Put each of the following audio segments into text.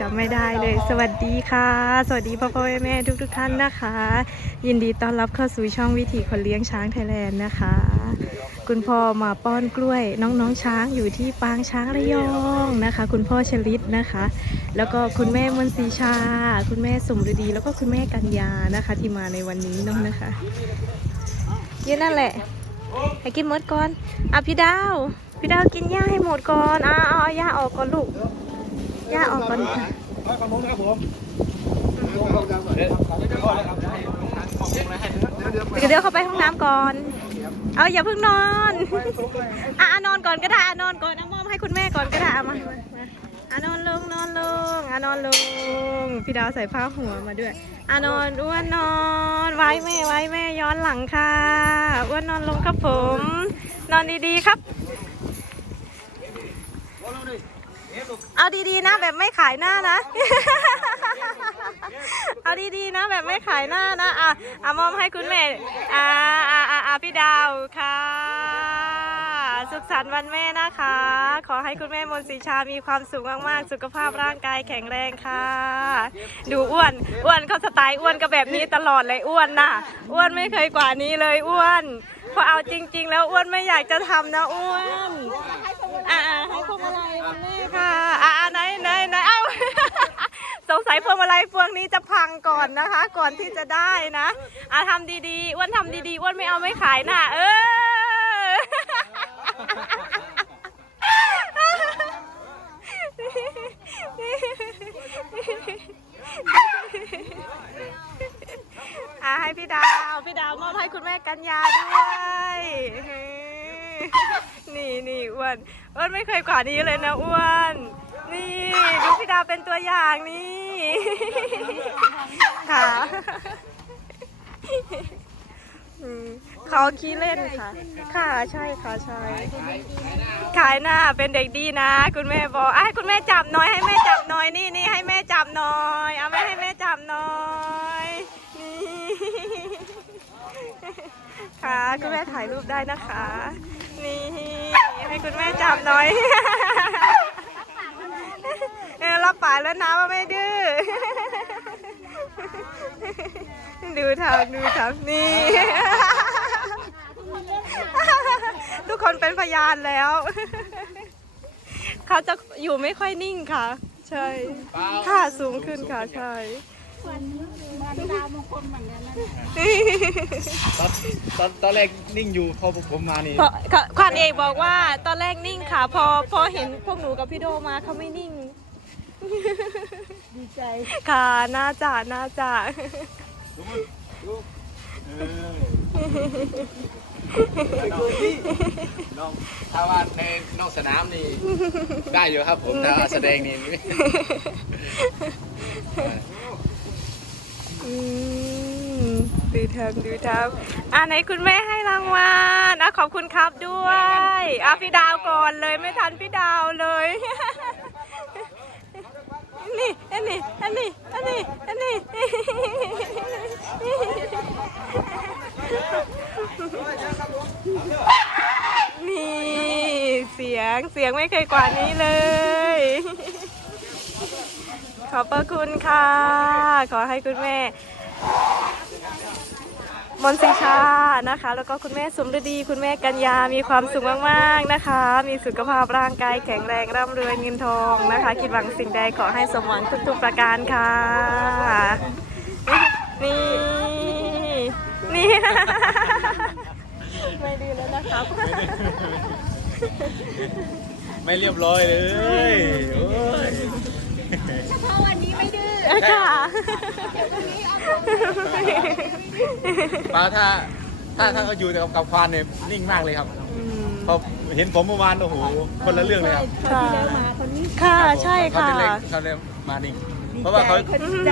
จำไม่ได้เลย สวัสดีค่ะ สวัสดีพ่อพ่อแม่แม่ทุกทุกท่านนะคะ ยินดีต้อนรับเข้าสู่ช่องวิถีคนเลี้ยงช้างไทยแลนด์นะคะ คุณพ่อมาป้อนกล้วย น้องๆช้างอยู่ที่ปางช้างระยองนะคะ คุณพ่อชลิตนะคะ แล้วก็คุณแม่มนศรีชา คุณแม่สมฤดี แล้วก็คุณแม่กัญญานะคะ ที่มาในวันนี้น้องนะคะยืนนั่นแหละให้กินหมดก่อนอะพี่ดาว พี่ดาวกินหญ้าให้หมดก่อนอะเอาหญ้าออกก่อนลูก หญ้าออกก่อนค่ะฝั่งนู้นนะครับผมเดี๋ยวเดี๋ยวเข้าไปห้องน้ำก่อน เอาอย่าเพิ่งนอนอะนอนก่อนก็ได้นอนก่อนเอามอมให้คุณแม่ก่อนก็ได้เอามามาอะนอนลงนอนลงอะนอนลง พี่ดาวใส่ผ้าหัวมาด้วยอะนอนอ้วนนอน ไว้แม่ไว้แม่ย้อนหลังค่ะอ้วนนอนลงครับผม นอนดีๆครับ เอาดีๆนะแบบไม่ขายหน้านะ เอาดีๆนะแบบไม่ขายหน้านะอะอะมอมให้คุณแม่อ่าอ่าอ่าพี่ดาวค่ะ สุขสันต์วันแม่นะคะ ขอให้คุณแม่มนต์ศรีชามีความสุขมากๆ สุขภาพร่างกายแข็งแรงค่ะ ดูอ้วนอ้วนเขาสไตล์อ้วนก็แบบนี้ตลอดเลยอ้วนน่ะ อ้วนไม่เคยกว่านี้เลยอ้วน พอเอาจริง ๆ แล้วอ้วนไม่อยากจะทำนะอ้วนอ่าให้พวงมาลัยคุณแม่ค่ะอ่าไหนไหนไหนเอ้าสงสัยพวงมาลัยพวงนี้จะพังก่อนนะคะ ก่อนที่จะได้นะอ่าทำดีๆอ้วนทำดีๆอ้วนไม่เอาไม่ขายน่ะ เออ อ่าให้ พี่ดาว พี่ดาวมอบให้คุณแม่กัญญาด้วยนี่นี่อ้วนอ้วนไม่เคยกว่านี้เลยนะอ้วน นี่ดูพี่ดาวเป็นตัวอย่างนี่ค่ะเขาขี้เล่นค่ะ ค่ะใช่ค่ะใช่ ขายหน้าเป็นเด็กดีนะ คุณแม่บอกให้คุณแม่จับน่อยให้แม่จับน่อยนี่นี่ให้แม่จับน่อย เอาแม่ให้แม่จับน่อย ค่ะคุณแม่ถ่ายรูปได้นะคะ นี่ให้คุณแม่จับหน่อยเออรับปากแล้วนะว่าไม่ดื้อ ดูทำดูทำนี่ ทุกคนเป็นพยานแล้ว เขาจะอยู่ไม่ค่อยนิ่งค่ะ ใช่ ค่าสูงขึ้นค่ะ ใช่ ตอนตอนตอนแรกนิ่งอยู่พอผมมานี่ เพราะค่ะขวัญเอกบอกว่าตอนแรกนิ่งค่ะ พอพอเห็นพวกหนูกับพี่โดมาเขาไม่นิ่ง ดีใจค่ะน่าจะน่าจะน้องถ้าว่าในนอกสนามนี่ได้อยู่ครับผมถ้าว่าแสดงนี่อืม ดูทำดูทำอะไหนคุณแม่ให้รางวัลอะขอบคุณครับด้วยอะพี่ดาวก่อนเลยไม่ทันพี่ดาวเลยนี่อันนี้อันนี้อันนี้อันนี้นี่เสียงเสียงไม่เคยกว่านี้เลย ขอบพระคุณค่ะ ขอให้คุณแม่ มนต์ศรีชานะคะ แล้วก็คุณแม่สมฤดีคุณแม่กัญญา มีความสุขมากๆนะคะ มีสุขภาพร่างกายแข็งแรงร่ำรวยเงินทองนะคะ คิดหวังสิ่งใดขอให้สมหวังทุกๆประการค่ะ นี่ นี่ ไม่ดีแล้วนะครับ ไม่เรียบร้อยเลยโอ้ย เฉพาะวันนี้ไม่ดื้อค่ะป้าถ้าถ้าถ้าเขาอยู่กับกับควานเนี่ยนิ่งมากเลยครับพอเห็นผมเมื่อวานโอ้โหคนละเรื่องเลยครับคราวที่แล้วมาคนนี้ค่ะใช่ค่ะ เขาเล่นเขาเล่นมานิ่ง เพราะว่าเขาเขาดีใจ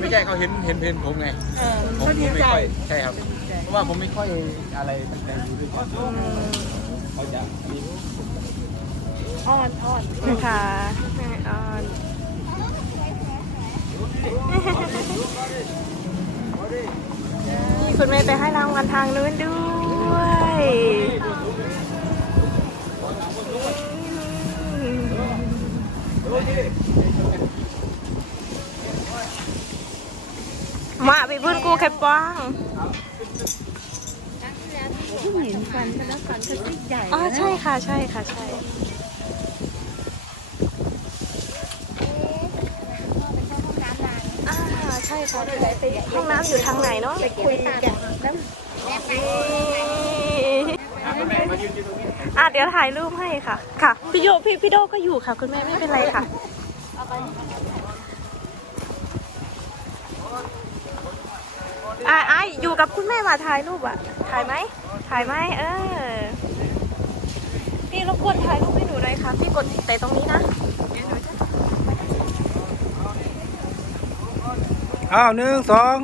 ไม่ใช่เขาเห็นเห็นเห็นผมไงเออผมเขาผมดีไม่ใจค่อยใช่ครับ เพราะว่าผมไม่ค่อยอะไรตั้งแต่อยู่ด้วยกันเขาจะมีอ่อนอ่อนค่ะอ่อน นี่คุณแม่ไปให้รางวัลทางนู้นด้วยมาไปบุญกูแค่ป้องเพิ่งเห็นฟันแล้วฟันเขาติดใหญ่อ๋อใช่ค่ะใช่ค่ะใช่ อ่าใช่ค่ะ ห้องน้ำอยู่ทางไหนเนาะคุยกันอะเดี๋ยวถ่ายรูปให้ค่ะ ค่ะ พี่โยพี่พี่โดก็อยู่ค่ะ คุณแม่ไม่เป็นไรค่ะอะไอะอยู่กับคุณแม่มาถ่ายรูปอะ ถ่ายไหม ถ่ายไหมเออ พี่รบกวนถ่ายรูปให้หนูหน่อยค่ะ พี่กดแต่ตรงนี้นะ อ้าวหนึ่งสอง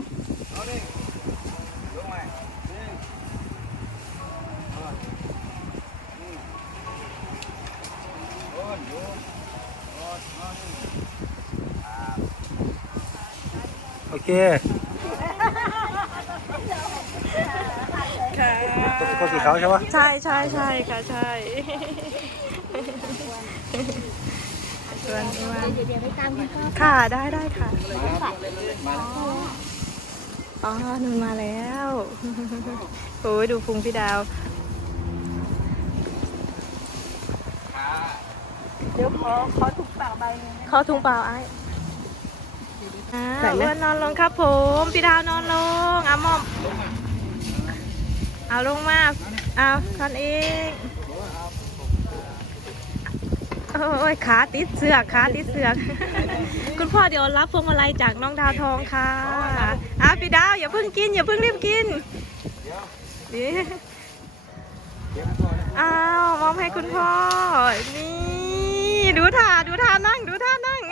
โอเคค่ะคนสีขาวใช่ปะใช่ใช่ใช่ค่ะใช่ ส่วนอ้วนเดี๋ยวเดี๋ยวไปตามคุณพ่อค่ะได้ได้ค่ะอ๋อหนึ่งมาแล้วโอ้ยดูพุงพี่ดาวเดี๋ยวขอขอถูกปากใบหนึงนะเขาถุงเปล่าไอ้อ่าอ้วนนอนลงครับผม พี่ดาวนอนลงอะมอมเอาลงมาเอาคันเอง โอ้ยขาติดเสือกขาติดเสือกคุณพ่อเดี๋ยวรับพวงมาลัยจากน้องดาวทองค่ะอะพี่ดาวอย่าเพิ่งกินอย่าเพิ่งรีบกินดีอ้าวมอมให้คุณพ่อ นี่ ดูท่าดูท่านั่ง ดูท่านั่ง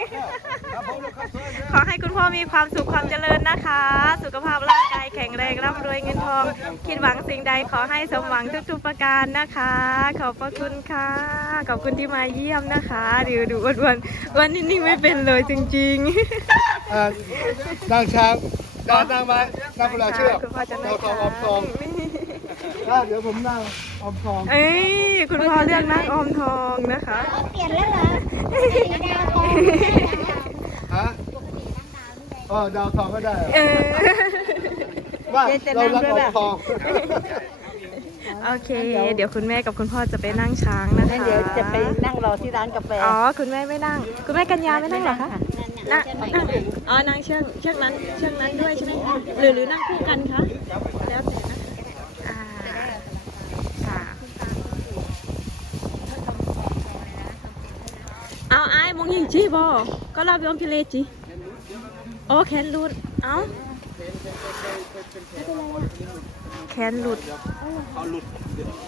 ให้คุณพ่อมีความสุขความเจริญนะคะ สุขภาพร่างกายแข็งแรงร่ำรวยเงินทอง คิดหวังสิ่งใดขอให้สมหวังทุกๆประการนะคะ ขอบพระคุณค่ะ ขอบคุณที่มาเยี่ยมนะคะดูดูอ้วนๆอ้วนนิ่งๆไม่เป็นเลยจริงๆอ่านั่งช้างนั่งนั่งมานั่งเวลาเชือกคุณพ่อจะนั่เรางทองออมทองอ่าเดี๋ยวผมนั่งออมทอง เอ้ยคุณพ่อเลือกนั่งออมทองนะคะ เปลี่ยนแล้วเหรอดาวทองฮะ อ๋อดาวทองก็ได้เหรอเออ ว่าเรารักออมทอง โอเค เดี๋ยวคุณแม่กับคุณพ่อจะไปนั่งช้างนะคะเดี๋ยวจะไปนั่งรอที่ร้านกาแฟอ๋อ คุณแม่ไม่นั่ง คุณแม่กัญญาไม่นั่งเหรอคะนั่งนั่งอ๋อ นั่งเชือกเชือกนั้นเชือกนั้นด้วยใช่ไหมคะหรือหรือนั่งคู่กันคะ แล้วแต่นะอ่าค่ะเอาไอ้ายมองยิงจีบอก็ลาไปอมกิเลจี โอ้แขนหลุด เอาแขนหลุด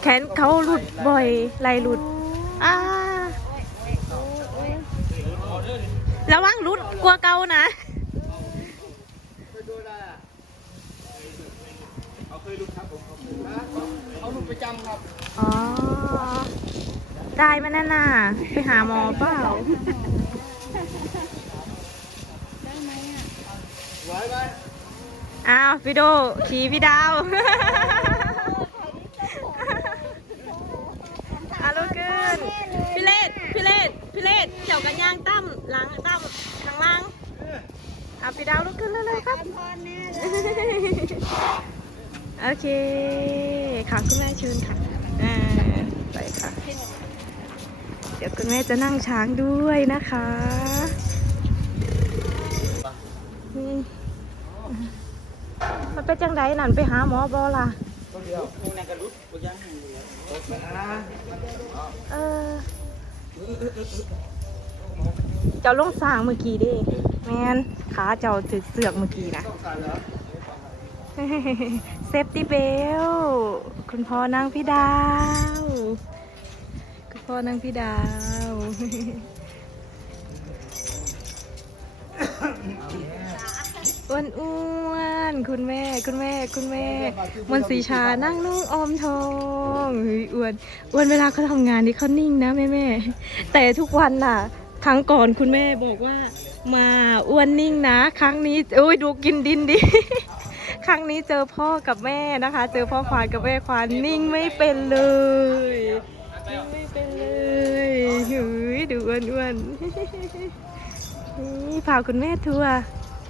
แขนเขาหลุดบ่อยไหลหลุดอ่าระวังหลุดกลัวเกานะเอาลูกประจำครับ อ๋อ ได้ไหมนั่นน่ะ ไปหาหมอเปล่า ไหวไหม อ้าวพี่โดขี่พี่ดาวอาลูกขึ้นพี่เลดพี่เลดพี่เลดเกี่ยวกันย่างตั้มหลังตั้มข้างล่างอะพี่ดาวลุกขึ้นเร็วๆครับโอเคค่ะคุณแม่เชิญค่ะอ่าไปค่ะ เดี๋ยวคุณแม่จะนั่งช้างด้วยนะคะอืมมัน เป็นจังไดนั่นไปหาหมอบอล่ะเออเจ้าลงสางเมื่อกี้ดิแมนขาเจ้าถึกเสือกเมื่อกี้นะเซฟตี้เบลคุณพ่อนางพี่ดาว คุณพ่อนางพี่ดาว อ้วนอ้วนๆคุณแม่ คุณแม่ คุณแม่มนต์สีชานั่งนุ่งออมทองเฮ้ยอ้วนอ้วนเวลาเขาทำงานนี่เขานิ่งนะแม่แม่ๆแต่ทุกวันน่ะ ครั้งก่อนคุณแม่บอกว่า มาอ้วนนิ่งนะ ครั้งนี้โอ้ยดูกินดินดิครั้งนี้เจอพ่อกับแม่นะคะ เจอพ่อควานกับแม่ควานนิ่งไม่เป็นเลยนิ่งไม่เป็นเลยหุยดูอ้วนอ้วนๆนี่พาคุณแม่ทัวร์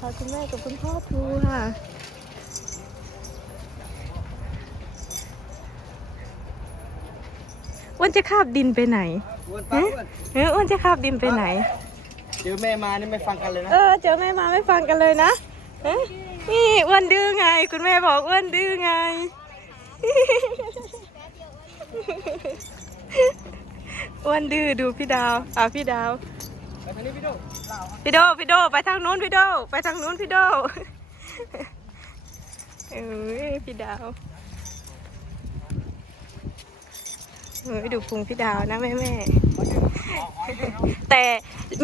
พาคุณแม่กับคุณพ่อทัวร์อ้วนจะคาบดินไปไหนอ้วนป้าอ้วนเอออ้วนจะคาบดินไปไหน เจอแม่มานี่ไม่ฟังกันเลยนะ เออ เจอแม่มาไม่ฟังกันเลยนะเอ๊ะนี่อ้วนดื้อไง คุณแม่บอกอ้วนดื้อไง อ้วนดื้อดูพี่ดาว อะพี่ดาวไปทางนี้ พี่โดพี่โดพี่โดไปทางนู้นพี่โดไปทางนู้นพี่โดเอ้ยพี่ดาวเฮ้ยดูพุงพี่ดาวนะแม่แม่แต่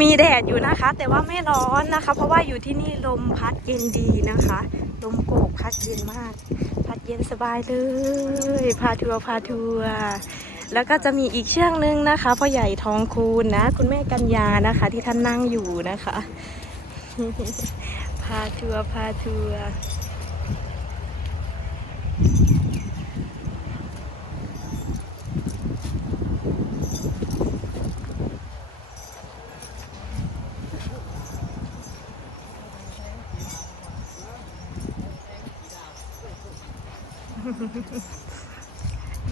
มีแดดอยู่นะคะ แต่ว่าไม่ร้อนนะคะ เพราะว่าอยู่ที่นี่ลมพัดเย็นดีนะคะ ลมโกกพัดเย็นมาก พัดเย็นสบายเลยพาทัวร์พาทัวร์ แล้วก็จะมีอีกเชือกนึงนะคะพ่อใหญ่ทองคูณนะ คุณแม่กัญญานะคะ ที่ท่านนั่งอยู่นะคะ พาทัวร์พาทัวร์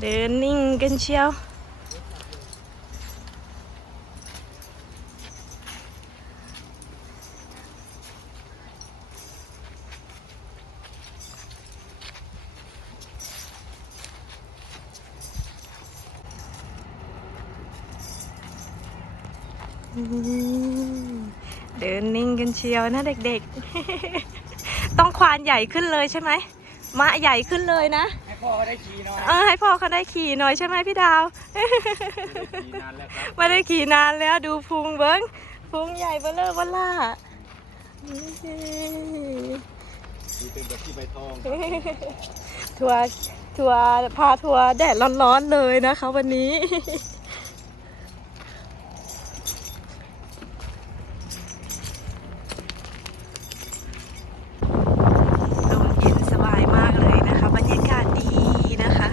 เดินนิ่งกันเชียว เดินนิ่งกันเชียวนะเด็กๆ ต้องควานใหญ่ขึ้นเลยใช่ไหมมะใหญ่ขึ้นเลยนะ พ่อเขาได้ขี่หน่อยเออให้พ่อเขาได้ขี่หน่อยใช่ไหมพี่ดาว ขี่นานแล้วครับไม่ได้ขี่นานแล้วดูพุงเบิ้งพุงใหญ่เบ้อเลอเบ้อล่าดูเป็นแบบที่ใบทอง ทัวร์ทัวร์พาทัวร์แดดร้อนๆเลยนะคะวันนี้ ลมเย็นสบายมากเลยนะคะ บรรยากาศดีนะคะ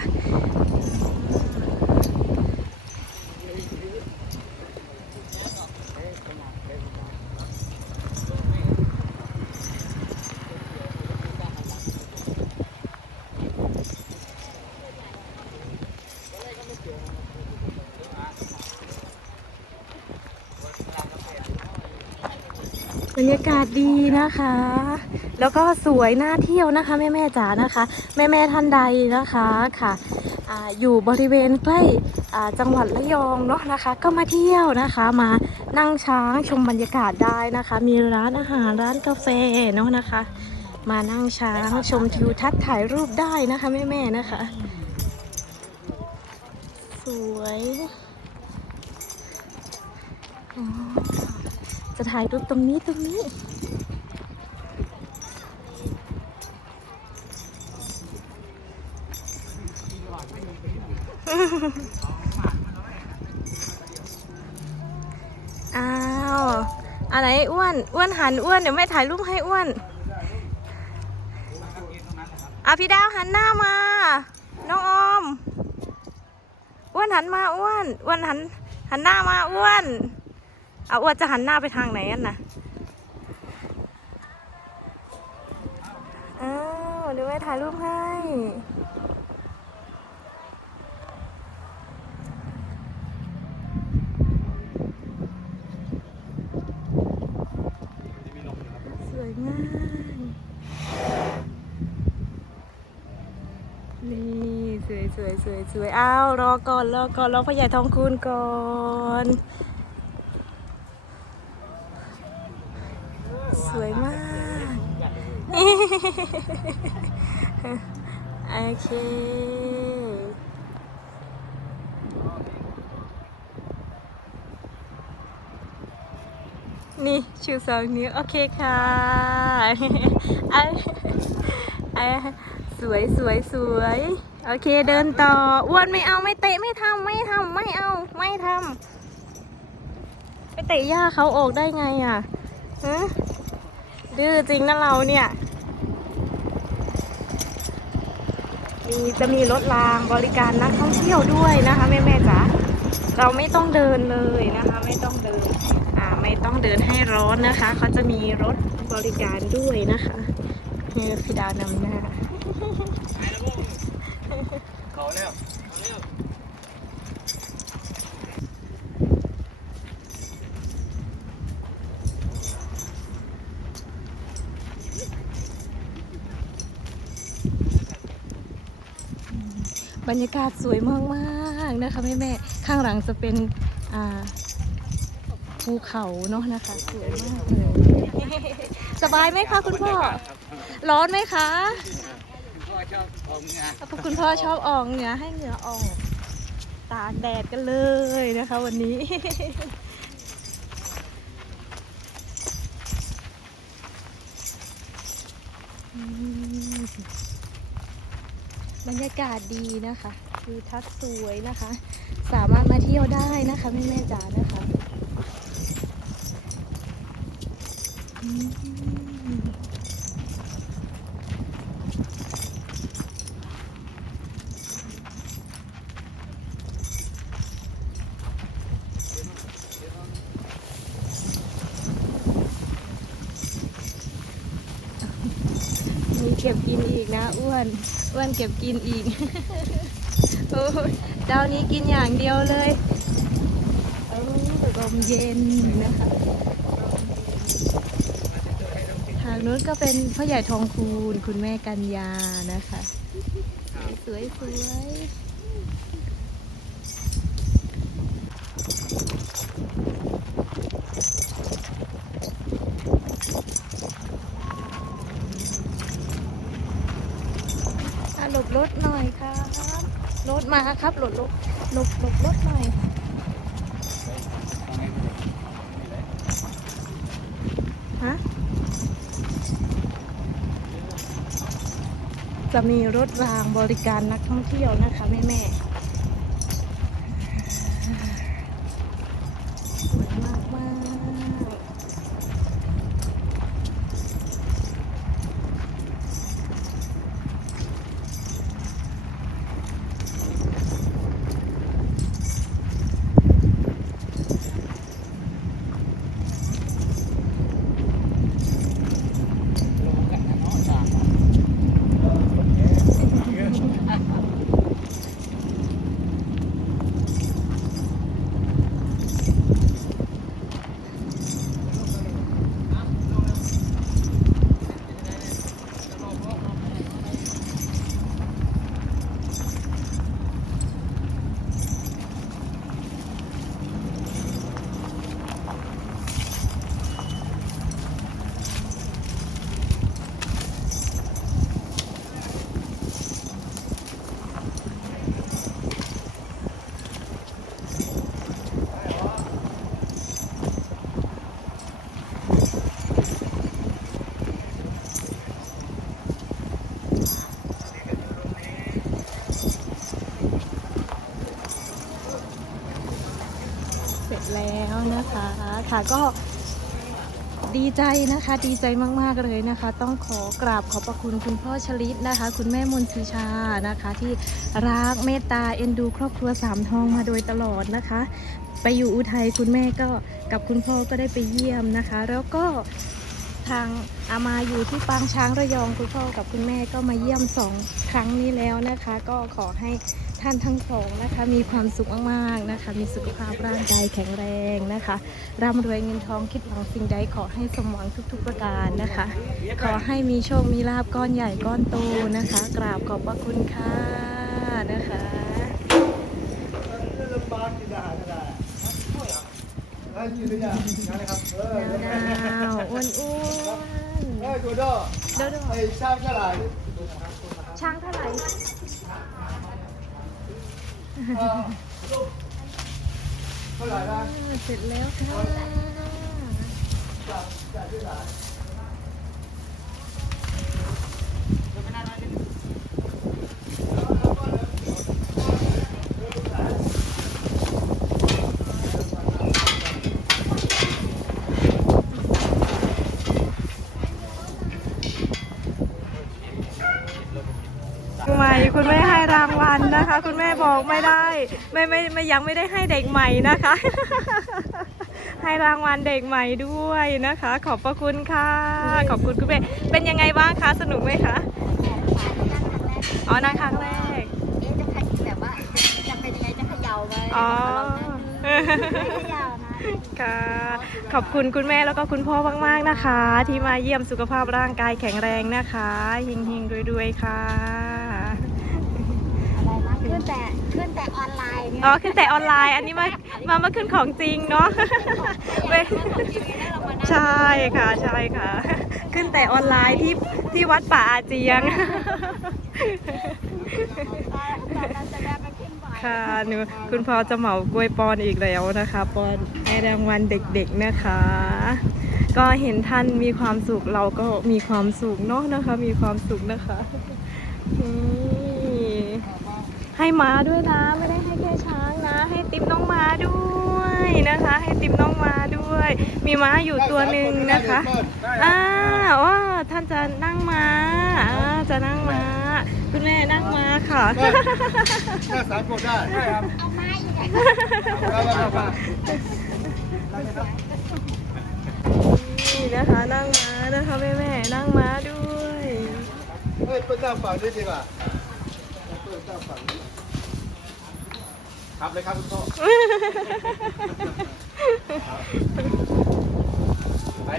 บรรยากาศดีนะคะ แล้วก็สวยน่าเที่ยวนะคะแม่แม่จ๋านะคะ แม่แม่ท่านใดนะคะค่ะออยู่บริเวณใกล้จังหวัดระยองเนาะนะคะ ก็มาเที่ยวนะคะมานั่งช้างชมบรรยากาศได้นะคะ มีร้านอาหารร้านกาแฟเนาะนะคะ มานั่งช้างชมทิวทัศน์ถ่ายรูปได้นะคะแม่แม่นะคะ สวย จะถ่ายรูปตรงนี้ตรงนี้ อ้าว อะไรอ้วน อ้วนหันอ้วน เดี๋ยวแม่ถ่ายรูปให้อ้วนอะพี่ดาวหันหน้ามา น้องออม อ้วนหันมาอ้วน อ้วนหัน หันหน้ามาอ้วน เอาอ้วนจะหันหน้าไปทางไหนกันนะอ้าวเดี๋ยวแม่ถ่ายรูปให้สวยมากนี่สวยสวยสวยสวยอ้าวรอก่อนรอก่อนรอพ่อใหญ่ทองคูณก่อน สวยมาก โอเค นี่ชูสองนิ้ว โอเคค่ะสวยสวยสวย โอเคเดินต่อ อ้วนไม่เอาไม่เตะไม่ทำไม่ทำไม่เอาไม่ทำไปเตะย่าเขาออกได้ไงอะฮะ ดื้อจริงนะเราเนี่ย มีจะมีรถรางบริการนักท่องเที่ยวด้วยนะคะแม่แม่ๆจ๋าเราไม่ต้องเดินเลยนะคะ ไม่ต้องเดิน อ่าไม่ต้องเดินให้ร้อนนะคะเขาจะมีรถบริการด้วยนะคะนี่พี่ดาวนำหน้าเขาแล้ว บรรยากาศสวยมากๆนะคะแม่แม่ๆข้างหลังจะเป็นภูเขาเนาะนะคะสวยมากเลยสบายไหมคะคุณพ่อ ร้อนไหมคะพ่อชอบอมงานคุณพ่อชอบออกเหงื่อให้เหงื่อออกตาแดดกันเลยนะคะ วันนี้อืม บรรยากาศดีนะคะคือทัศน์สวยนะคะ สามารถมาเที่ยวได้นะคะแม่แม่จ๋านะคะมีเก็บกินอีกนะอ้วน อ้วนเก็บกินอีกโอ้เจ้านี้กินอย่างเดียวเลยโอ้ลมเย็นนะคะทางนู้นก็เป็นพ่อใหญ่ทองคูณคุณแม่กัญญานะคะ สวยสวยอะหลบรถหน่อยครับ รถ มาครับหลบรถหลบหลบรถหน่อยฮะจะมีรถรางบริการนักท่องเที่ยวนะคะแม่แม่สวยมากมากเสร็จแล้วนะคะค่ะก็ดีใจนะคะดีใจมากๆเลยนะคะ ต้องขอกราบขอบพระคุณคุณพ่อชลิตนะคะ คุณแม่มนทรีชานะคะ ที่รักเมตตาเอ็นดู ครอบครัวสามทองมาโดยตลอดนะคะ ไปอยู่อุทัยคุณแม่ก็กับคุณพ่อก็ได้ไปเยี่ยมนะคะ แล้วก็ทางอามาอยู่ที่ปางช้างระยองคุณพ่อกับคุณแม่ก็มาเยี่ยมสองครั้งนี้แล้วนะคะ ก็ขอให้ ท่านทั้งสองนะคะ มีความสุขมากๆนะคะ มีสุขภาพร่างกายแข็งแรงนะคะร่ำรวยเงินทองคิดหวังสิ่งใดขอให้สมหวังทุกๆประการนะคะ ขอให้มีโชคมีลาบก้อนใหญ่ก้อนโตนะคะ กราบขอบพระคุณค่ะนะคะดาวดาวอ้วนอ้วนเดี๋ยวดี๋ยวช้างเท่าไหร่ช้างเท่าไหร่ เสร็จแล้วค่ะ นะคะ คุณแม่ บอกไม่ได้ไม่ไม่ไม่ยังไม่ได้ให้เด็กใหม่นะคะ ให้รางวัลเด็กใหม่ด้วยนะคะ ขอบพระคุณค่ะ ขอบคุณคุณแม่เป็นยังไงบ้างคะสนุกไหมคะอ๋อนั่งครั้งแรกเอ๊ะจะขยแบบว่าจะเป็นยังไงจะเขย่าไหมอ๋อลองนั่งดูไม่เขย่านะค่ะขอบคุณคุณแม่แล้วก็คุณพ่อมากๆนะคะ ที่มาเยี่ยมสุขภาพร่างกายแข็งแรงนะคะเฮงๆรวยๆค่ะอะไร นะขึ้นแต่ขึ้นแต่ออนไลน์เนี่ยอ๋อขึ้นแต่ออนไลน์ อันนี้มามามาขึ้นของจริงเนาะเว้ยใช่ค่ะใช่ค่ะ ขึ้นแต่ออนไลน์ที่ที่วัดป่าอาเจียง ค่ะหนูคุณพ่อจะเหมากล้วยปอนอีกแล้วนะคะ ปอนให้รางวัลเด็กๆนะคะ ก็เห็นท่านมีความสุขเราก็มีความสุขเนาะนะคะ มีความสุขนะคะนี่ ให้ม้าด้วยนะ ไม่ได้ให้แค่ช้างนะ ให้ติ๊บน้องม้าด้วยนะคะ ให้ติ๊บน้องม้าด้วย มีม้าอยู่ตัวหนึ่งนะคะอ่าว่าท่านจะนั่งม้าอ่าจะนั่งม้า คุณแม่นั่งม้าค่ะถ้าสามคนได้ได้ครับเอาไม้อีกอะนี่นะคะนั่งม้านะคะแม่แม่ๆนั่งม้าด้วยเฮ้ยเปิดเจ้าฝั่งนี้ดีกว่า เปิดเจ้าฝั่งนี้ครับเลยครับคุณพ่อไป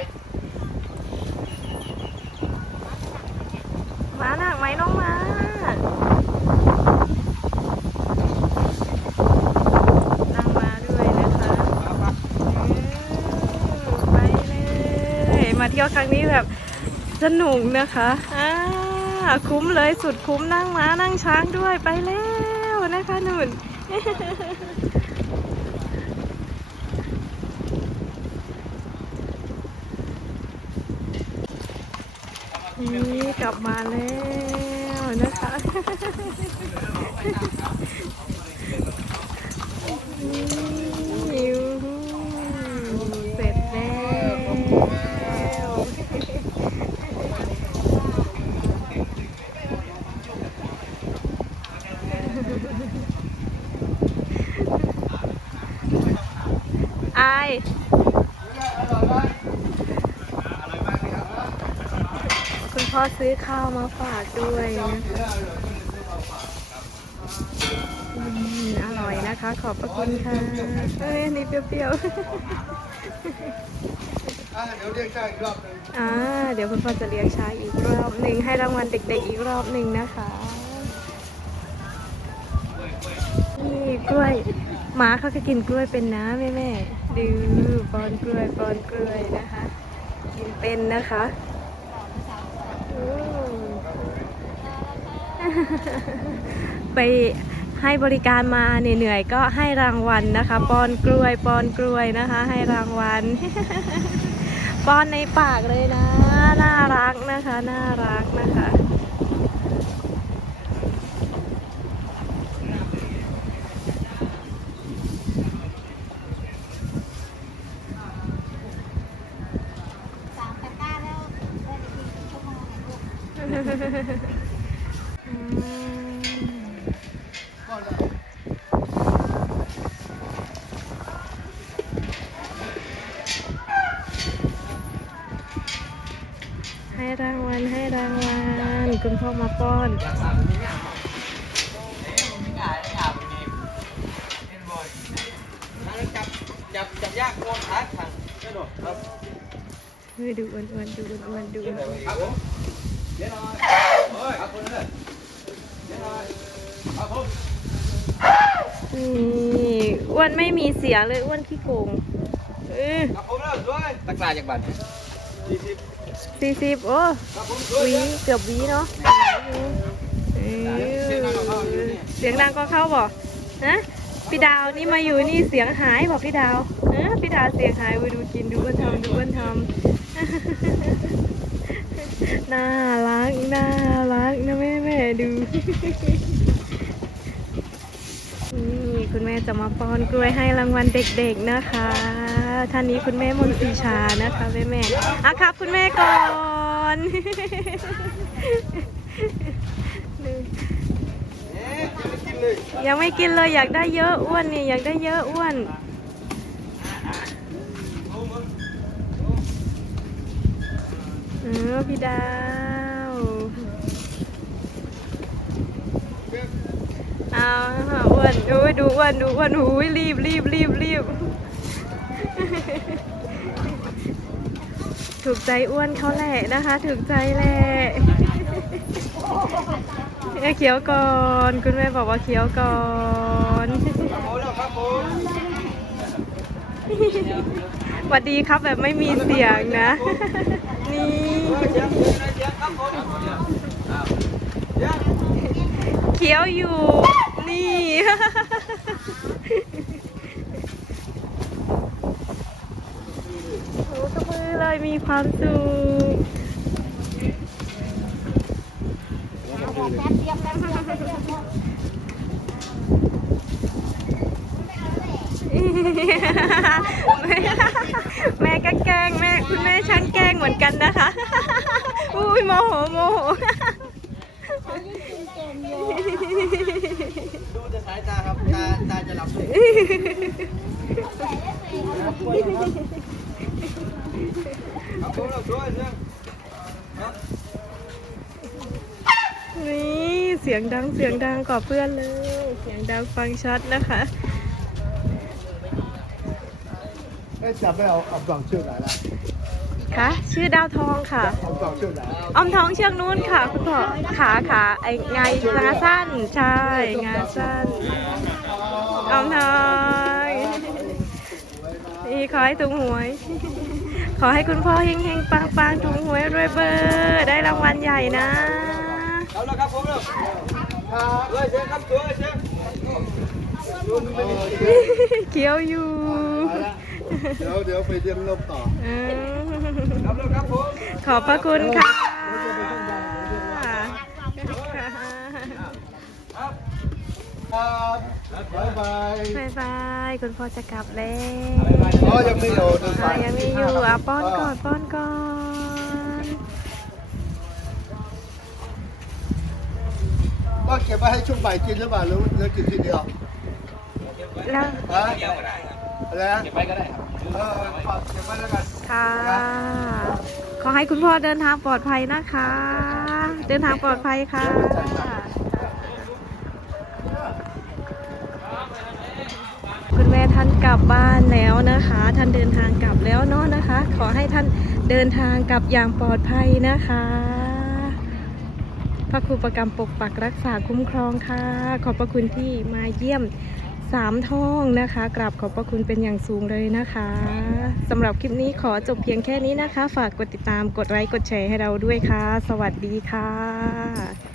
มาหนักไหมน้องมานั่งมาด้วยนะคะอืมไปเลย มาเที่ยวครั้งนี้แบบสนุกนะคะอ่า คุ้มเลยสุดคุ้มนั่งม้านั่งช้างด้วยไปแล้วนะคะหนุนนี่กลับมาแล้วนะคะ นี่เสร็จแล้วอาย คุณพ่อ ซื้อข้าวมาฝากด้วยนะคะอืมอร่อยนะคะ ขอบพระคุณค่ะเอ้ยอันนี่เปรี้ยวอะเดี๋ยวเรียกช่างอีกรอบหนึงๆอ่าเดี๋ยวคุณพ่อจะเลี้ยงช้างอีกรอบหนึ่งให้รางวัลเด็กๆอีกรอบหนึ่งนะคะนี่กล้วยหมาเขาก็กินกล้วยเป็นนะแม่แม่ๆดูปอนกล้วยปอนกล้วยนะคะ กินเป็นนะคะอืม ไปให้บริการมาเหนื่อยๆก็ให้รางวัลนะคะป้อนกล้วยป้อนกล้วยนะคะ ให้รางวัลป้อนในปากเลยนะ น่ารักนะคะ น่ารักนะคะ สามตะกร้าแล้วเอออีกชั่วโมงไหนลูก อืมให้ รางวัลให้รางวัลคุณพ่อมาป้อนจับจับจับยากโอนขาขังไม่หรอกครับเฮ้ยดูอ้วนๆดูอ้วนๆดูอ้วนครับผมเดี๋ยวหน่อยเฮ้ยครับคนเลยเดี๋ยวหน่อยครับผมนี่อ้วนไม่มีเสียเลยอ้วนขี้โกงเออครับผมเลยด้วยตะกร้าจากบัตรสี่สิบ สี่สิบโอ้หวีเกือบหวีเนาะเออเสียงดังก็เข้าบอกนะพี่ดาวนี่มาอยู่นี่เสียงหายบอกพี่ดาวเออพี่ดาวเสียงหายไปดูกินดูอ้วนทำดูอ้วนทำน่ารักน่ารักนะแม่แม่ดูนี่คุณแม่จะมาป้อนกล้วยให้รางวัลเด็กๆนะคะ ท่านนี้คุณแม่มนตรีชานะคะแม่แม่อะครับคุณแม่ก่อนยังไม่กินเลยอยากได้เยอะอ้วนนี่อยากได้เยอะอ้วนเออพี่ดาวเอาอ้วนดูอ้วนดูอ้วนหูยรีบรีบรีบรีบ ถูกใจอ้วนเขาแหละนะคะ ถูกใจแหละเคี้ยวก่อนคุณแม่บอกว่าเคี้ยวก่อนสวัสดีครับแบบไม่มีเสียงนะ นี่เคี้ยวอยู่นี่ โอ้ตบ ยมีความสุขแมดแม่ก็แกล้งแม่คุณแม่ช่างแกล้งเหมือนกันนะคะ อุ้ยโมโหโมโหดูจะสายตาครับ ตาตาจะหลับเลยครับผมเราช่วยเรื่อง นี่เสียงดังเสียงดังกว่าเพื่อนเลย เสียงดังฟังชัดนะคะเอ้ยจับไม่เอาเอากล่องเชือกไหนละค่ะชื่อดาวทองค่ะเอากล่องเชือกไหนออมทองเชือกนู้นค่ะคุณพ่อขาขาไอ้ไงงาสั้นใช่งาสั้นออมทองนี่ขอให้ถูกหวย ขอให้คุณพ่อเฮงๆปังๆถูกหวยรวยเบอร์ได้รางวัลใหญ่นะเอาละครับผมเราช่วยเชิญครับช่วยเชิญเคี้ยวอยู่ เดี๋ยวเดี๋ยวไปเรียนลบต่อครับแล้วครับผมขอบพระคุณค่ะครับ บ๊ายบายบายบายคุณพ่อจะกลับแล้วอ๋อยังไม่อยู่เดินอะสายยังมีอยู่อะป้อนก่อนป้อนก่อนก็เก็บไว้ให้ช่วงบ่ายกินหรือเปล่าหรือหรือกินทีเดียวแล้วฮะอะไรนะเก็บไว้ก็ได้ครับเออฝากเก็บไว้แล้วกันค่ะขอให้คุณพ่อเดินทางปลอดภัยนะคะ เดินทางปลอดภัยค่ะ คุณแม่ท่านกลับบ้านแล้วนะคะ ท่านเดินทางกลับแล้วเนาะนะคะ ขอให้ท่านเดินทางกลับอย่างปลอดภัยนะคะ พระครูประกรรมปกปักรักษาคุ้มครองค่ะ ขอบพระคุณที่มาเยี่ยมสามท่องนะคะกราบขอบพระคุณเป็นอย่างสูงเลยนะคะสำหรับคลิปนี้ขอจบเพียงแค่นี้นะคะ ฝากกดติดตามกดไลค์กดแชร์ให้เราด้วยค่ะ สวัสดีค่ะ